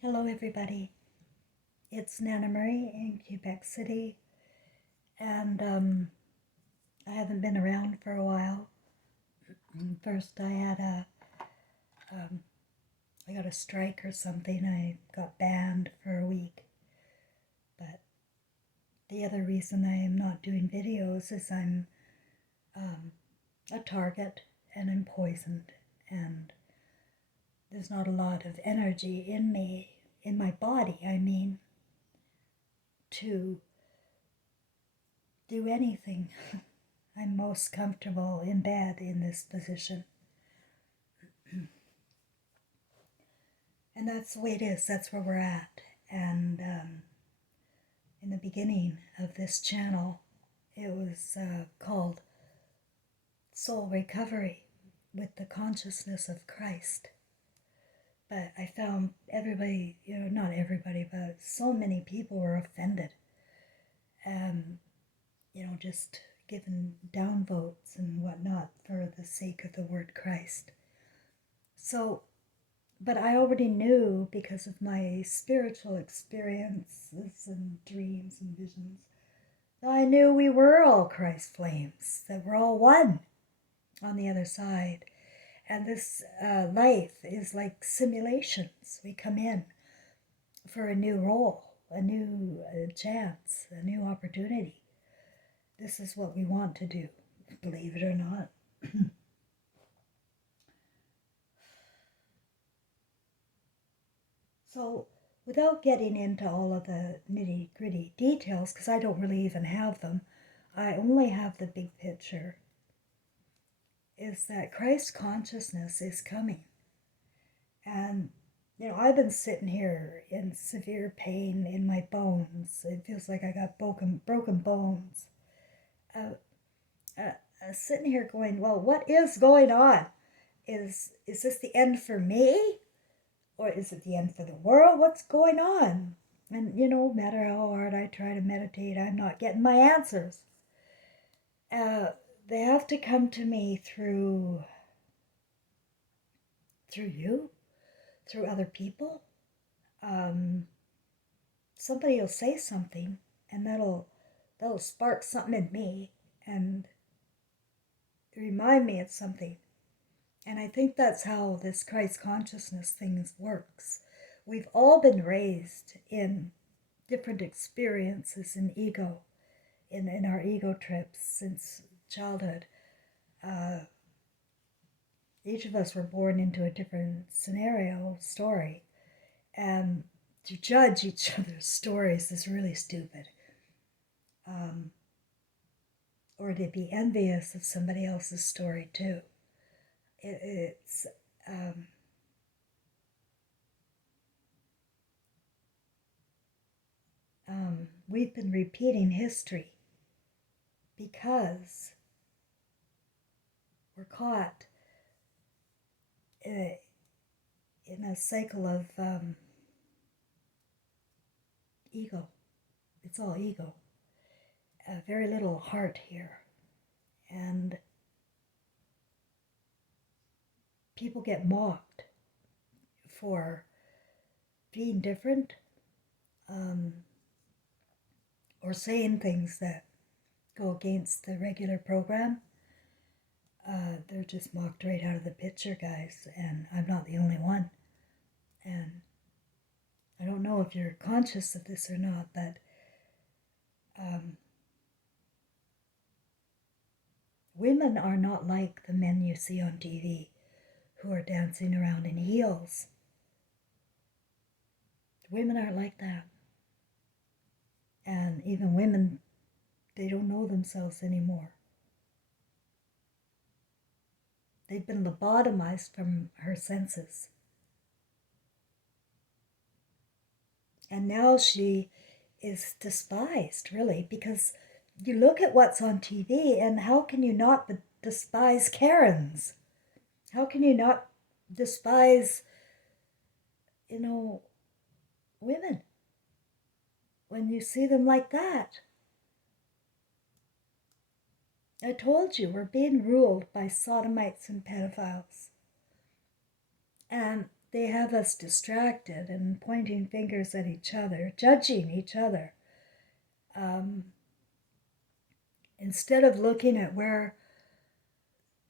Hello, everybody. It's Nana Marie in Quebec City, and I haven't been around for a while. First, um, I got a strike or something. I got banned for a week. But the other reason I am not doing videos is I'm um, a target and I'm poisoned, and there's not a lot of energy in me, in my body. I mean, to do anything. I'm most comfortable in bed in this position. And that's the way it is. That's where we're at. And in the beginning of this channel, it was called Soul Recovery with the Consciousness of Christ. But I found everybody, not everybody, but so many people were offended. Just giving downvotes and whatnot for the sake of the word Christ. So, but I already knew because of my spiritual experiences and dreams and visions. I knew we were all Christ flames, that we're all one on the other side. And this life is like simulations. We come in for a new role, a new chance, a new opportunity. This is what we want to do, believe it or not. So, without getting into all of the nitty gritty details, because I don't really even have them, I only have the big picture, is that Christ consciousness is coming. And, I've been sitting here in severe pain in my bones. It feels like I got broken bones. Uh, Sitting here going, well, what is going on? Is this the end for me? Or is it the end for the world? What's going on? And, no matter how hard I try to meditate, I'm not getting my answers. They have to come to me through you, through other people. Somebody will say something, and that'll spark something in me and remind me of something. And I think that's how this Christ consciousness thing works. We've all been raised in different experiences in ego, in our ego trips since childhood. Each of us were born into a different scenario, story. And to judge each other's stories is really stupid. Or to be envious of somebody else's story, too. It's. We've been repeating history because we're caught in a cycle of ego. It's all ego. Very little heart here. And people get mocked for being different, or saying things that go against the regular program. They're just mocked right out of the picture, guys, and I'm not the only one. And I don't know if you're conscious of this or not, but women are not like the men you see on TV who are dancing around in heels. Women aren't like that. And even women, they don't know themselves anymore. They've been lobotomized from her senses. And now she is despised, really, because you look at what's on TV, and how can you not despise Karens? How can you not despise, women when you see them like that? I told you, we're being ruled by sodomites and pedophiles. And they have us distracted and pointing fingers at each other, judging each other, um, instead of looking at where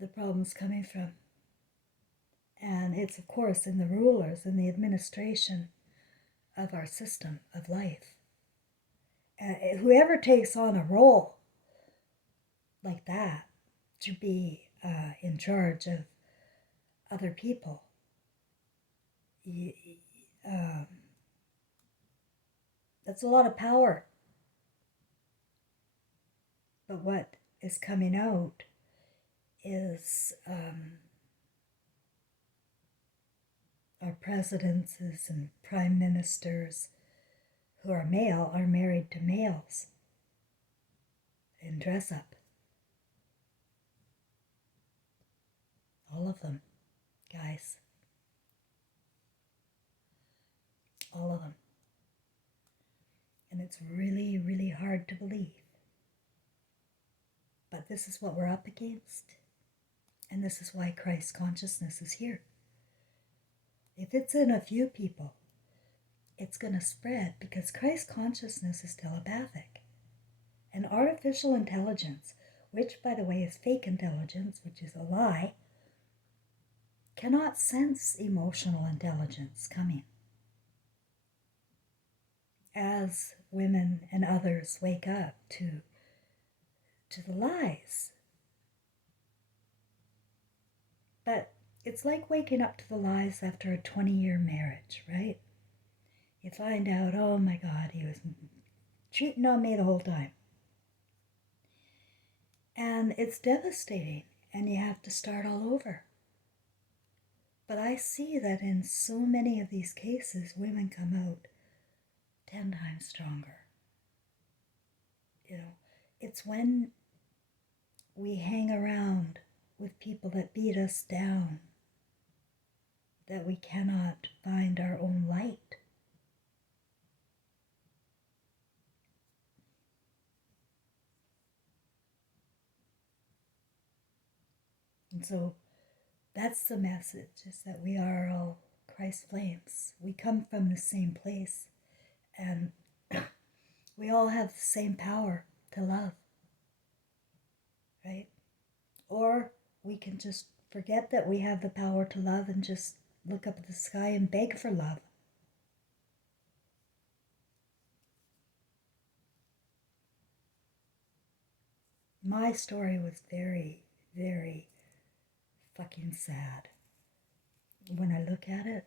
the problem's coming from. And it's, of course, in the rulers and the administration of our system of life. And whoever takes on a role like that to be in charge of other people, um, that's a lot of power. But what is coming out is our presidents and prime ministers who are male are married to males in dress up. All of them, guys. All of them. And it's really, really hard to believe. But this is what we're up against. And this is why Christ consciousness is here. If it's in a few people, it's going to spread because Christ consciousness is telepathic. And artificial intelligence, which by the way is fake intelligence, which is a lie, cannot sense emotional intelligence coming. As women and others wake up to the lies. But it's like waking up to the lies after a 20-year marriage, right? You find out, oh my God, he was cheating on me the whole time. And it's devastating, and you have to start all over. But I see that in so many of these cases, women come out 10 times stronger. You know, it's when we hang around with people that beat us down that we cannot find our own light. And so that's the message, is that we are all Christ flames. We come from the same place, and we all have the same power to love, right? Or we can just forget that we have the power to love and just look up at the sky and beg for love. My story was very, very fucking sad when I look at it,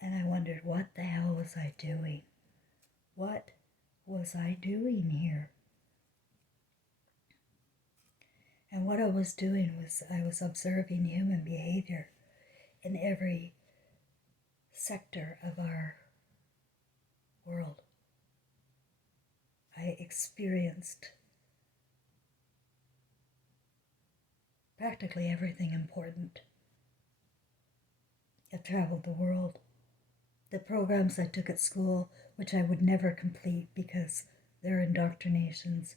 and I wondered, what the hell was I doing? What was I doing here? And what I was doing was I was observing human behavior in every sector of our world. I experienced practically everything important. I traveled the world. The programs I took at school, which I would never complete because they're indoctrinations.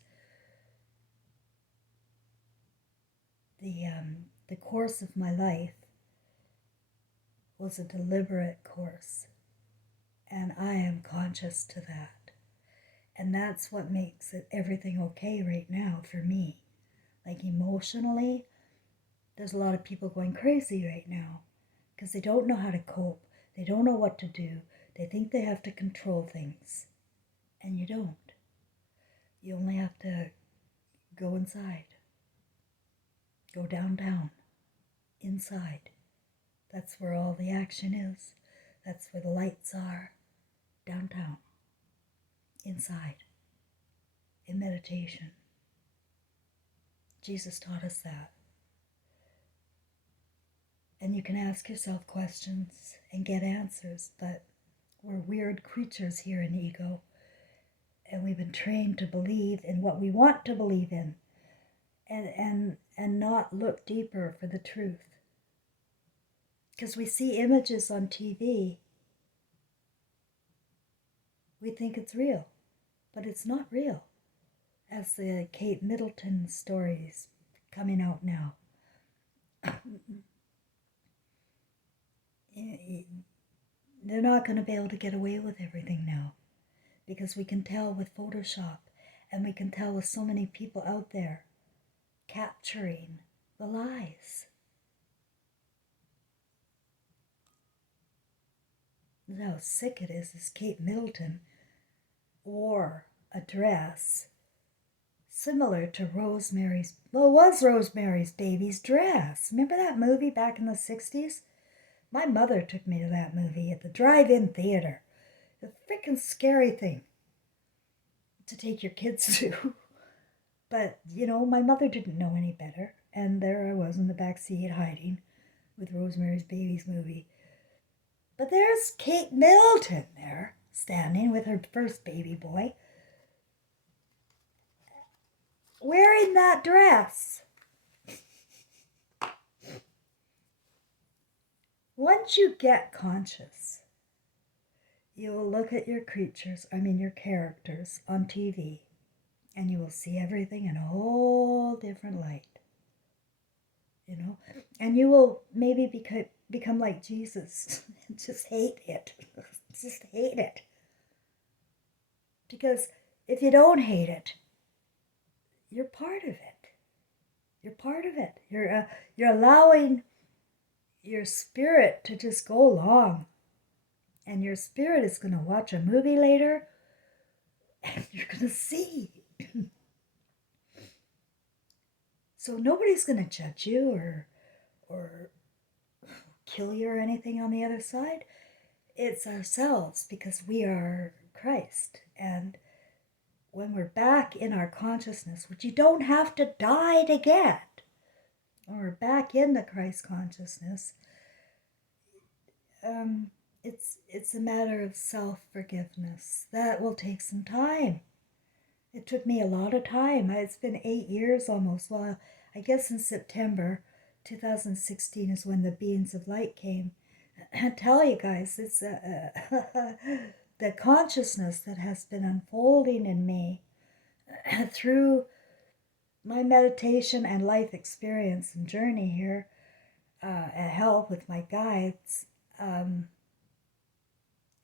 The course of my life was a deliberate course, and I am conscious to that. And that's what makes everything okay right now for me. Like emotionally, there's a lot of people going crazy right now because they don't know how to cope. They don't know what to do. They think they have to control things. And you don't. You only have to go inside. Go downtown. Inside. That's where all the action is. That's where the lights are. Downtown. Inside. In meditation. Jesus taught us that. And you can ask yourself questions and get answers, but we're weird creatures here in ego, and we've been trained to believe in what we want to believe in, and not look deeper for the truth. Because we see images on TV, we think it's real, but it's not real, as the Kate Middleton stories coming out now. they're not going to be able to get away with everything now, because we can tell with Photoshop, and we can tell with so many people out there capturing the lies. How sick it is Kate Middleton wore a dress similar to Rosemary's, well, it was Rosemary's Baby's dress. Remember that movie back in the 60s? My mother took me to that movie at the drive-in theater. The freaking scary thing to take your kids to. But, my mother didn't know any better. And there I was in the back seat hiding with Rosemary's Baby's movie. But there's Kate Middleton there, standing with her first baby boy, wearing that dress. Once you get conscious, you will look at your characters on TV, and you will see everything in a whole different light. And you will maybe become like Jesus and just hate it. Just hate it. Because if you don't hate it, you're part of it. You're part of it. You're allowing your spirit to just go along. And your spirit is going to watch a movie later, and you're going to see. So nobody's going to judge you or kill you or anything on the other side. It's ourselves, because we are Christ. And when we're back in our consciousness, which you don't have to die to get, when we're back in the Christ consciousness, it's a matter of self-forgiveness. That will take some time. It took me a lot of time. It's been 8 years almost. Well, I guess in September 2016 is when the beings of light came. I tell you guys, it's the consciousness that has been unfolding in me through my meditation and life experience and journey here at help with my guides.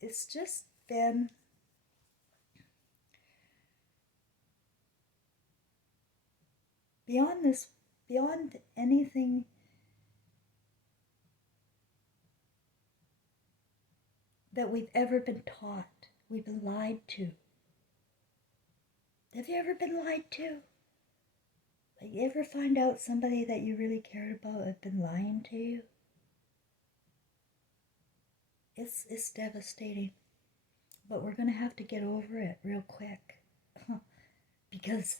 It's just been beyond anything that we've ever been taught. We've been lied to. Have you ever been lied to? Like, you ever find out somebody that you really cared about had been lying to you? It's devastating. But we're going to have to get over it real quick. Because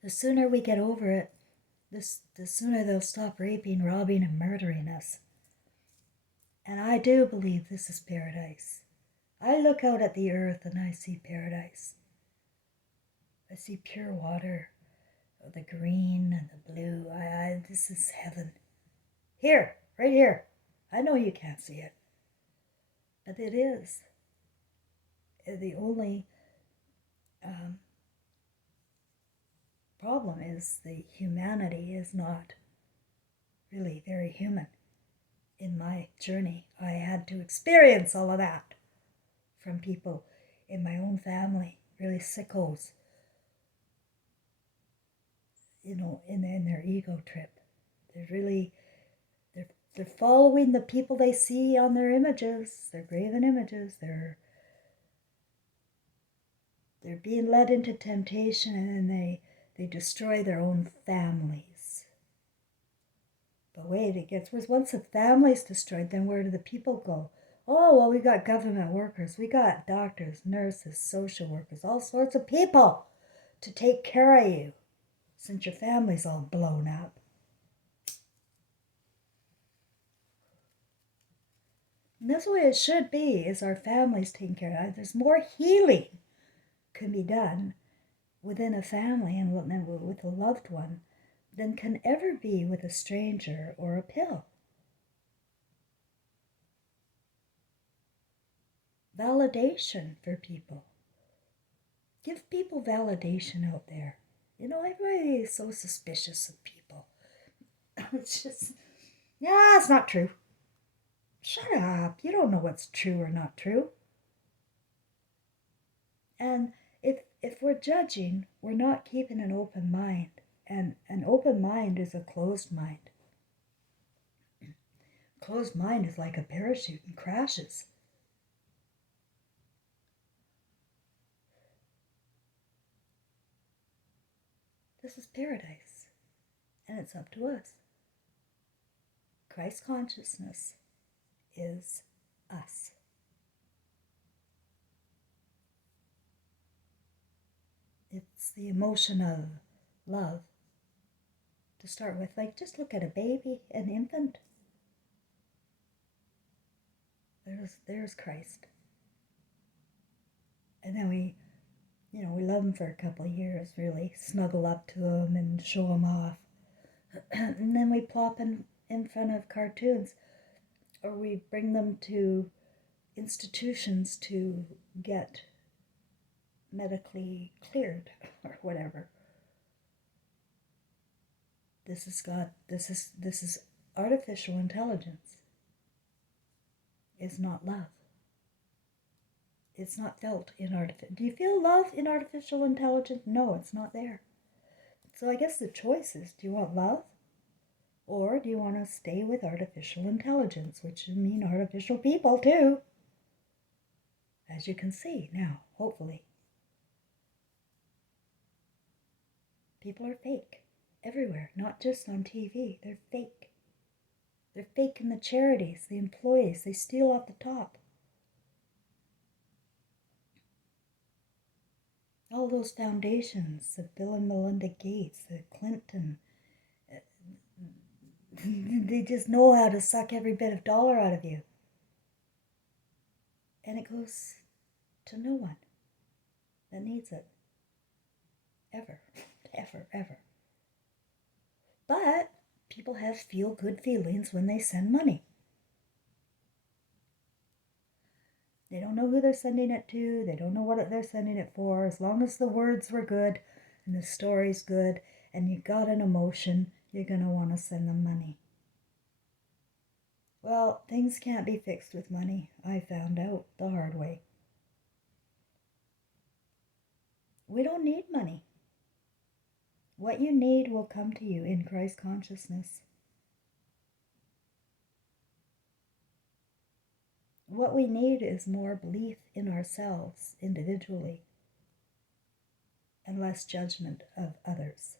the sooner we get over it, the sooner they'll stop raping, robbing, and murdering us. And I do believe this is paradise. I look out at the earth and I see paradise. I see pure water, the green and the blue. This is heaven. Here, right here. I know you can't see it, but it is. The only problem is the humanity is not really very human. In my journey, I had to experience all of that from people in my own family, really sickos, in their ego trip. They're following the people they see on their images, their graven images. They're being led into temptation, and then they destroy their own families. But wait, it gets worse. Once the family's destroyed, then where do the people go? Oh, well, we got government workers, we got doctors, nurses, social workers, all sorts of people to take care of you since your family's all blown up. And that's the way it should be, is our families taken care of. There's more healing can be done within a family and with a loved one than can ever be with a stranger or a pill. Validation for people. Give people validation out there. Everybody is so suspicious of people. It's just, yeah, it's not true. Shut up. You don't know what's true or not true. And if we're judging, we're not keeping an open mind. And an open mind is a closed mind. Closed mind is like a parachute and crashes. This is paradise, and it's up to us. Christ consciousness is us. It's the emotion of love to start with. Like, just look at a baby, an infant. There's Christ. And then we love him for a couple of years, really snuggle up to him and show him off. And then we plop in front of cartoons, or we bring them to institutions to get medically cleared or whatever. This is artificial intelligence. It's not love. It's not felt in artificial. Do you feel love in artificial intelligence? No, it's not there. So I guess the choice is, do you want love? Or do you want to stay with artificial intelligence, which would mean artificial people too? As you can see now, hopefully. People are fake everywhere, not just on TV. They're fake. They're fake in the charities, the employees. They steal off the top. All those foundations, the Bill and Melinda Gates, the Clinton, they just know how to suck every bit of dollar out of you. And it goes to no one that needs it. Ever. Ever, ever. But people have feel-good feelings when they send money. They don't know who they're sending it to. They don't know what they're sending it for. As long as the words were good and the story's good and you got an emotion, you're going to want to send them money. Well, things can't be fixed with money. I found out the hard way. We don't need money. What you need will come to you in Christ consciousness. What we need is more belief in ourselves individually and less judgment of others.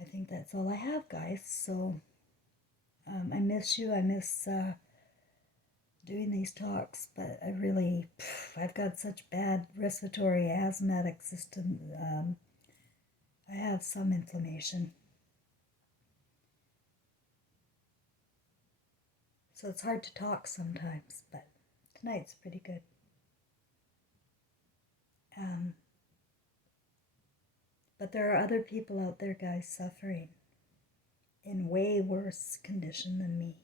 I think that's all I have, guys. So I miss you. I miss doing these talks, but I've got such bad respiratory asthmatic system. I have some inflammation. So it's hard to talk sometimes, but tonight's pretty good. But there are other people out there, guys, suffering in way worse condition than me.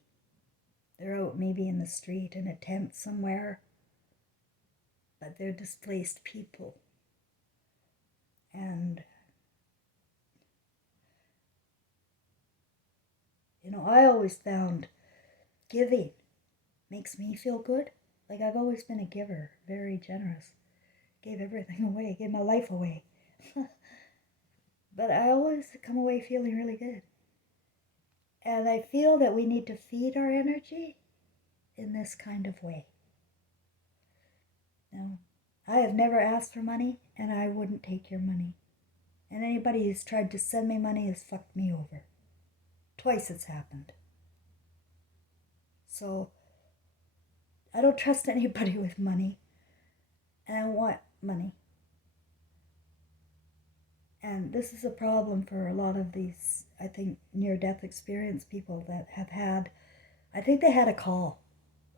They're out maybe in the street in a tent somewhere, but they're displaced people. And, I always found giving makes me feel good. Like, I've always been a giver, very generous. Gave everything away, gave my life away. But I always come away feeling really good. And I feel that we need to feed our energy in this kind of way. Now, I have never asked for money, and I wouldn't take your money. And anybody who's tried to send me money has fucked me over. Twice it's happened. So, I don't trust anybody with money. And I want money. And this is a problem for a lot of these, I think, near-death experience people that have had, I think they had a call.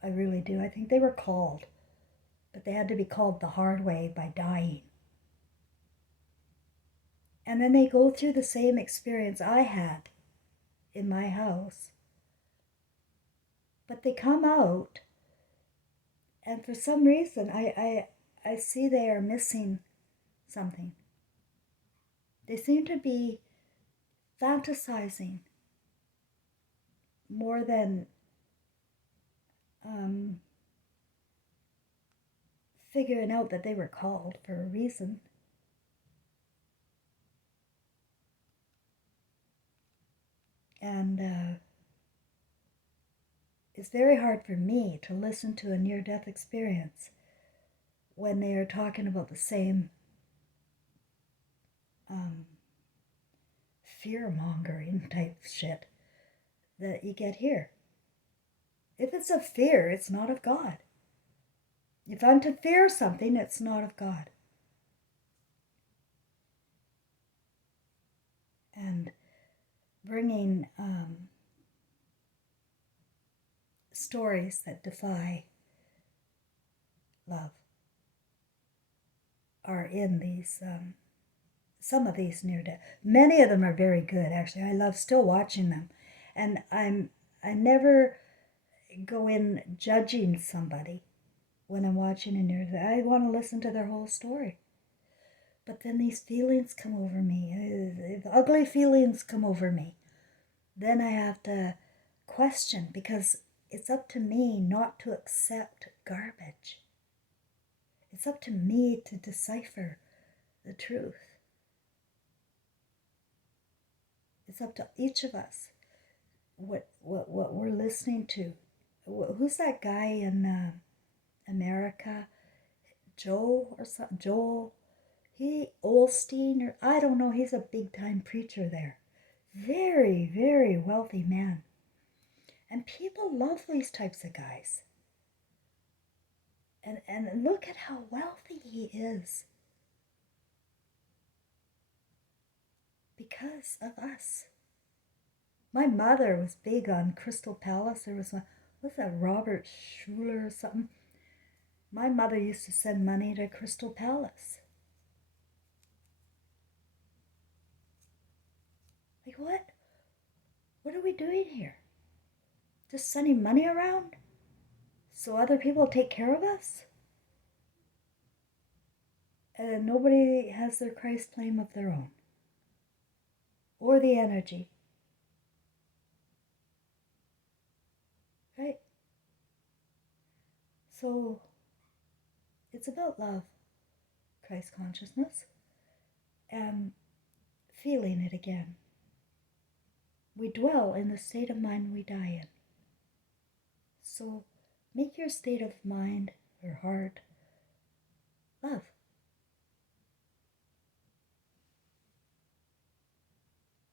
I really do. I think they were called. But they had to be called the hard way by dying. And then they go through the same experience I had in my house. But they come out And for some reason, I see they are missing something. They seem to be fantasizing more than um, figuring out that they were called for a reason. And it's very hard for me to listen to a near-death experience when they are talking about the same um, fear-mongering type shit that you get here. If it's a fear, it's not of God. If I'm to fear something, it's not of God. And bringing stories that defy love are in these, some of these near death. Many of them are very good, actually. I love still watching them. And I never go in judging somebody when I'm watching a near death. I want to listen to their whole story. But then these feelings come over me. If ugly feelings come over me, then I have to question, because it's up to me not to accept garbage. It's up to me to decipher the truth. It's up to each of us what we're listening to. Who's that guy in America? Joe or something? Joel? He Olstein, or I don't know. He's a big time preacher there. Very, very wealthy man. And people love these types of guys. And look at how wealthy he is because of us. My mother was big on Crystal Palace. There was what's that, Robert Schuller or something? My mother used to send money to Crystal Palace. Like, what? What are we doing here? Just sending money around so other people take care of us? And nobody has their Christ flame of their own. Or the energy. Right? So, it's about love, Christ consciousness, and feeling it again. We dwell in the state of mind we die in. So make your state of mind or heart love.